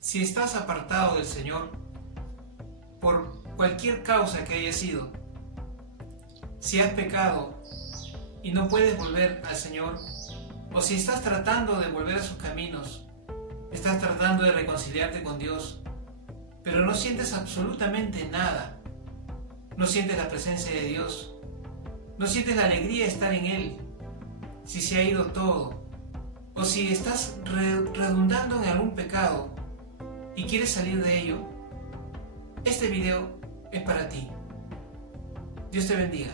Si estás apartado del Señor, por cualquier causa que haya sido, si has pecado y no puedes volver al Señor, o si estás tratando de volver a sus caminos, estás tratando de reconciliarte con Dios, pero no sientes absolutamente nada, no sientes la presencia de Dios, no sientes la alegría de estar en Él, si se ha ido todo, o si estás redundando en algún pecado y quieres salir de ello, este video es para ti. Dios te bendiga.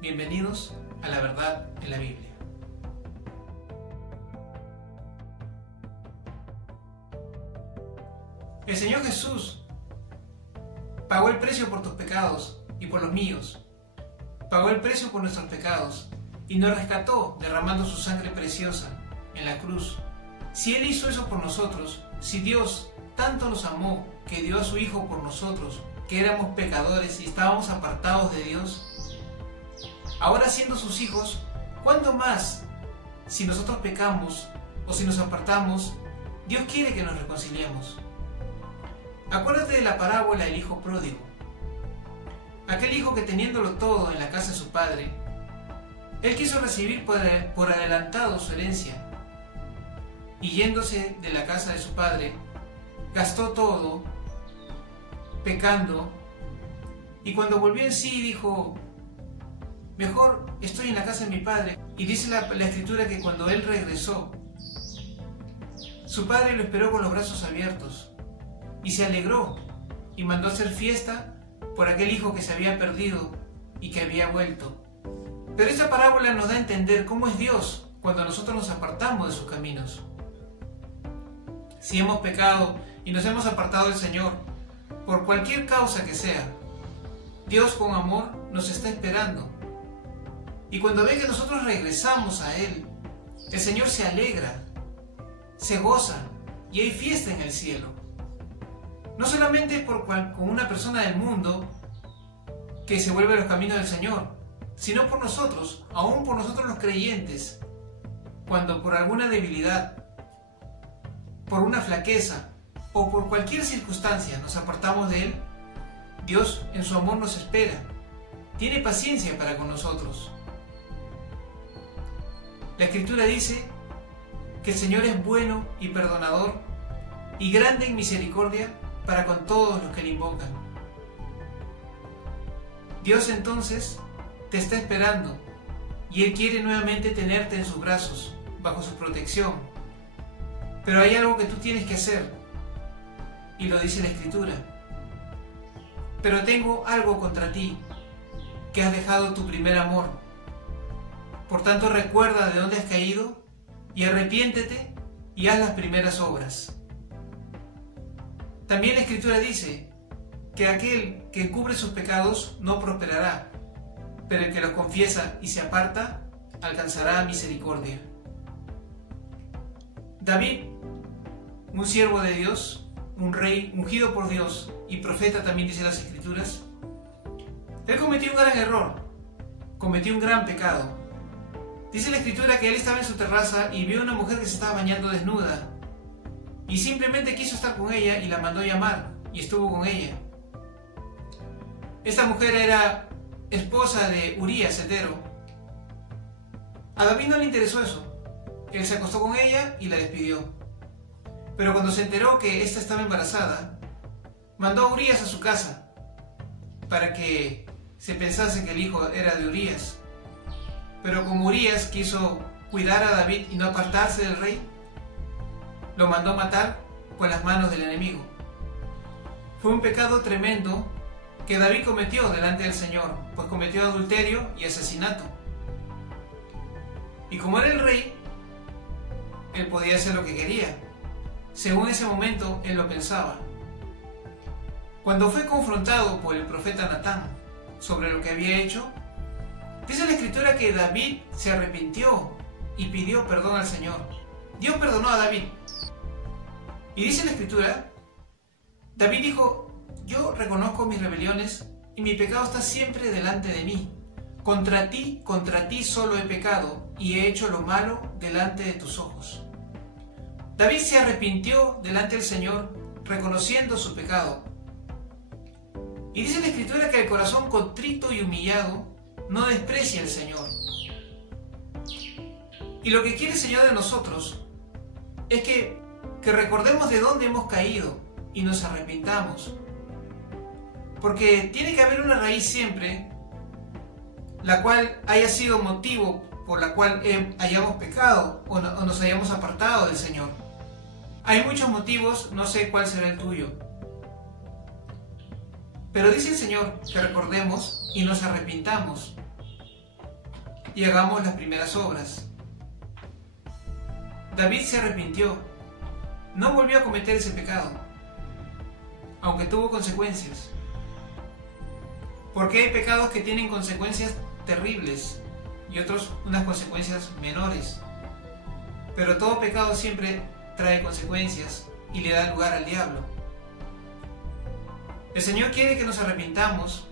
Bienvenidos a la verdad en la Biblia. El Señor Jesús pagó el precio por tus pecados y por los míos. Pagó el precio por nuestros pecados y nos rescató derramando su sangre preciosa en la cruz. Si Él hizo eso por nosotros, si Dios tanto nos amó que dio a su Hijo por nosotros, que éramos pecadores y estábamos apartados de Dios, ahora siendo sus hijos, ¿cuánto más si nosotros pecamos o si nos apartamos, Dios quiere que nos reconciliemos? Acuérdate de la parábola del hijo pródigo. Aquel hijo que teniéndolo todo en la casa de su padre, él quiso recibir por adelantado su herencia, y yéndose de la casa de su padre, gastó todo, pecando, y cuando volvió en sí dijo: mejor estoy en la casa de mi padre. Y dice la escritura que cuando él regresó, su padre lo esperó con los brazos abiertos, y se alegró, y mandó hacer fiesta por aquel hijo que se había perdido y que había vuelto. Pero esta parábola nos da a entender cómo es Dios cuando nosotros nos apartamos de sus caminos. Si hemos pecado y nos hemos apartado del Señor, por cualquier causa que sea, Dios con amor nos está esperando. Y cuando ve que nosotros regresamos a Él, el Señor se alegra, se goza y hay fiesta en el cielo. No solamente con una persona del mundo que se vuelve a los caminos del Señor, sino por nosotros, aún por nosotros los creyentes, cuando por alguna debilidad, por una flaqueza o por cualquier circunstancia nos apartamos de Él, Dios en su amor nos espera, tiene paciencia para con nosotros. La Escritura dice que el Señor es bueno y perdonador y grande en misericordia para con todos los que le invocan. Dios entonces te está esperando y Él quiere nuevamente tenerte en sus brazos, bajo su protección. Pero hay algo que tú tienes que hacer, y lo dice la Escritura: pero tengo algo contra ti, que has dejado tu primer amor. Por tanto, recuerda de dónde has caído y arrepiéntete y haz las primeras obras. También la Escritura dice que aquel que cubre sus pecados no prosperará, pero el que los confiesa y se aparta alcanzará misericordia. David, un siervo de Dios, un rey ungido por Dios y profeta, también dice las Escrituras, él cometió un gran error, cometió un gran pecado. Dice la Escritura que él estaba en su terraza y vio a una mujer que se estaba bañando desnuda, y simplemente quiso estar con ella y la mandó llamar, y estuvo con ella. Esta mujer era esposa de Urías, hetero. A David no le interesó eso. Él se acostó con ella y la despidió. Pero cuando se enteró que ésta estaba embarazada, mandó a Urías a su casa para que se pensase que el hijo era de Urías. Pero como Urías quiso cuidar a David y no apartarse del rey, lo mandó matar con las manos del enemigo. Fue un pecado tremendo que David cometió delante del Señor, pues cometió adulterio y asesinato. Y como era el rey, él podía hacer lo que quería. Según ese momento, él lo pensaba. Cuando fue confrontado por el profeta Natán sobre lo que había hecho, dice la Escritura que David se arrepintió y pidió perdón al Señor. Dios perdonó a David. Y dice la Escritura, David dijo: yo reconozco mis rebeliones y mi pecado está siempre delante de mí. Contra ti solo he pecado y he hecho lo malo delante de tus ojos. David se arrepintió delante del Señor reconociendo su pecado. Y dice la Escritura que el corazón contrito y humillado no desprecia al Señor. Y lo que quiere el Señor de nosotros es que recordemos de dónde hemos caído y nos arrepintamos. Porque tiene que haber una raíz siempre, la cual haya sido motivo por la cual hayamos pecado o nos hayamos apartado del Señor. Hay muchos motivos, no sé cuál será el tuyo. Pero dice el Señor que recordemos y nos arrepintamos y hagamos las primeras obras. David se arrepintió, no volvió a cometer ese pecado, aunque tuvo consecuencias. Porque hay pecados que tienen consecuencias terribles y otros unas consecuencias menores. Pero todo pecado siempre trae consecuencias y le da lugar al diablo. El Señor quiere que nos arrepintamos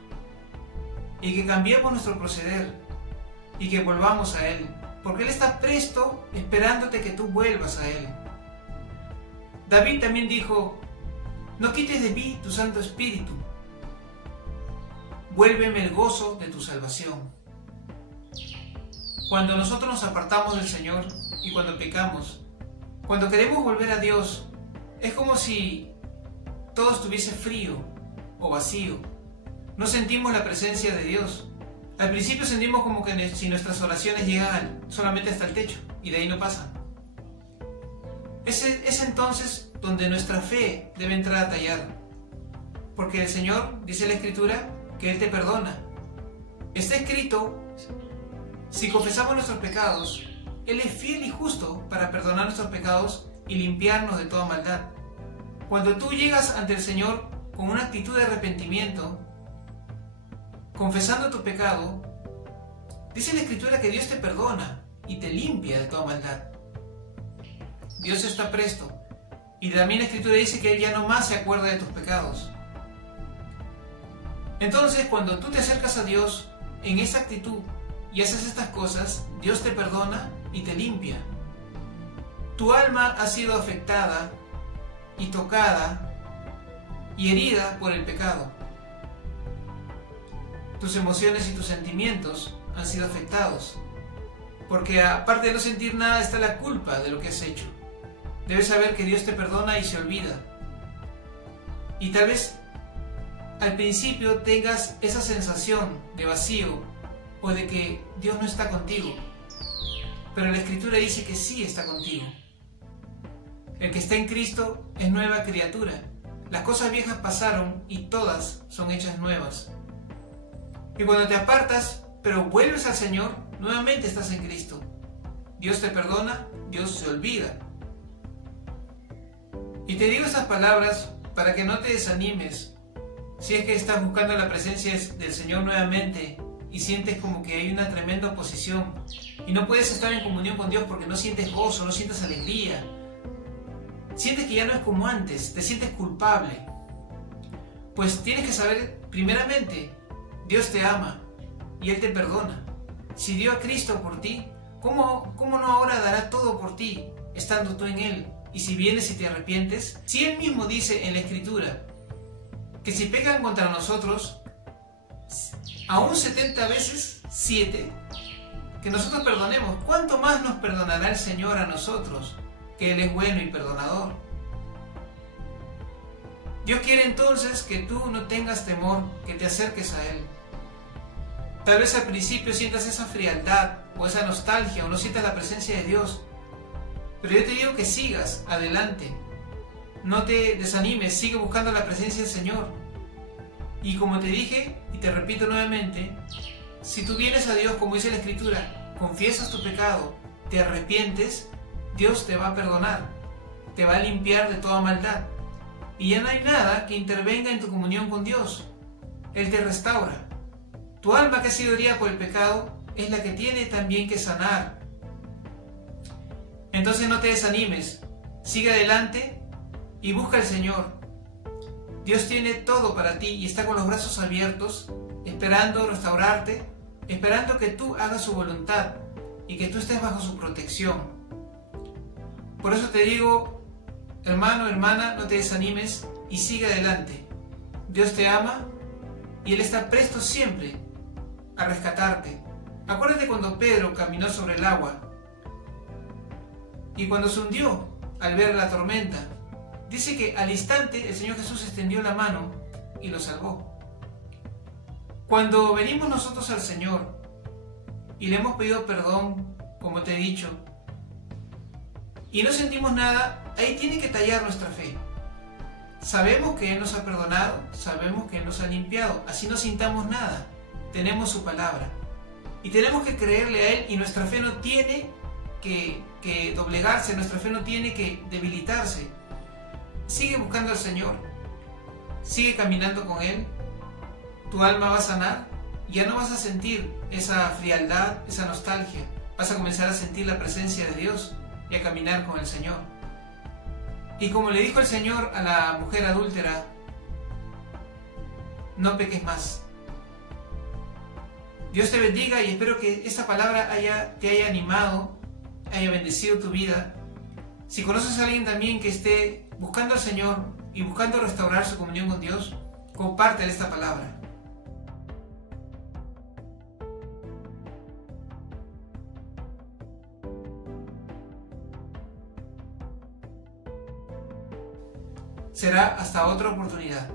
y que cambiemos nuestro proceder y que volvamos a Él, porque Él está presto esperándote que tú vuelvas a Él. David también dijo: no quites de mí tu Santo Espíritu, vuélveme el gozo de tu salvación. Cuando nosotros nos apartamos del Señor y cuando pecamos, cuando queremos volver a Dios, es como si todo estuviese frío o vacío. No sentimos la presencia de Dios. Al principio sentimos como que si nuestras oraciones llegan solamente hasta el techo y de ahí no pasan. Es entonces donde nuestra fe debe entrar a tallar. Porque el Señor, dice la Escritura, que Él te perdona. Está escrito, si confesamos nuestros pecados, Él es fiel y justo para perdonar nuestros pecados y limpiarnos de toda maldad. Cuando tú llegas ante el Señor con una actitud de arrepentimiento, confesando tu pecado, dice la Escritura que Dios te perdona y te limpia de toda maldad. Dios está presto. Y también la Escritura dice que Él ya no más se acuerda de tus pecados. Entonces, cuando tú te acercas a Dios en esa actitud y haces estas cosas, Dios te perdona y te limpia. Tu alma ha sido afectada y tocada y herida por el pecado. Tus emociones y tus sentimientos han sido afectados, porque aparte de no sentir nada está la culpa de lo que has hecho. Debes saber que Dios te perdona y se olvida. Y tal vez al principio tengas esa sensación de vacío o de que Dios no está contigo, pero la Escritura dice que sí está contigo. El que está en Cristo es nueva criatura. Las cosas viejas pasaron y todas son hechas nuevas. Y cuando te apartas, pero vuelves al Señor, nuevamente estás en Cristo. Dios te perdona, Dios se olvida. Y te digo estas palabras para que no te desanimes si es que estás buscando la presencia del Señor nuevamente y sientes como que hay una tremenda oposición y no puedes estar en comunión con Dios porque no sientes gozo, no sientes alegría. Sientes que ya no es como antes, te sientes culpable. Pues tienes que saber, primeramente, Dios te ama y Él te perdona. Si dio a Cristo por ti, ¿cómo no ahora dará todo por ti, estando tú en Él? Y si vienes y te arrepientes, si Él mismo dice en la Escritura que si pecan contra nosotros, aún 70 veces 7, que nosotros perdonemos, ¿cuánto más nos perdonará el Señor a nosotros? Que Él es bueno y perdonador. Dios quiere entonces que tú no tengas temor, que te acerques a Él. Tal vez al principio sientas esa frialdad o esa nostalgia o no sientas la presencia de Dios, pero yo te digo que sigas adelante. No te desanimes, sigue buscando la presencia del Señor. Y como te dije, y te repito nuevamente, si tú vienes a Dios, como dice la Escritura, confiesas tu pecado, te arrepientes, Dios te va a perdonar, te va a limpiar de toda maldad. Y ya no hay nada que intervenga en tu comunión con Dios. Él te restaura. Tu alma que ha sido herida por el pecado es la que tiene también que sanar. Entonces no te desanimes, sigue adelante y busca al Señor. Dios tiene todo para ti y está con los brazos abiertos, esperando restaurarte, esperando que tú hagas su voluntad y que tú estés bajo su protección. Por eso te digo, Hermano, hermana, no te desanimes y sigue adelante. Dios te ama y Él está presto siempre a rescatarte. Acuérdate cuando Pedro caminó sobre el agua y cuando se hundió al ver la tormenta. Dice que al instante el Señor Jesús extendió la mano y lo salvó. Cuando venimos nosotros al Señor y le hemos pedido perdón, como te he dicho, y no sentimos nada, ahí tiene que tallar nuestra fe. Sabemos que Él nos ha perdonado, sabemos que Él nos ha limpiado, así no sintamos nada. Tenemos su palabra y tenemos que creerle a Él, y nuestra fe no tiene que doblegarse, nuestra fe no tiene que debilitarse. Sigue buscando al Señor, sigue caminando con Él, tu alma va a sanar, ya no vas a sentir esa frialdad, esa nostalgia, vas a comenzar a sentir la presencia de Dios y a caminar con el Señor. Y como le dijo el Señor a la mujer adúltera, no peques más. Dios te bendiga y espero que esta palabra te haya animado, haya bendecido tu vida. Si conoces a alguien también que esté buscando al Señor y buscando restaurar su comunión con Dios, compártele esta palabra. Será hasta otra oportunidad.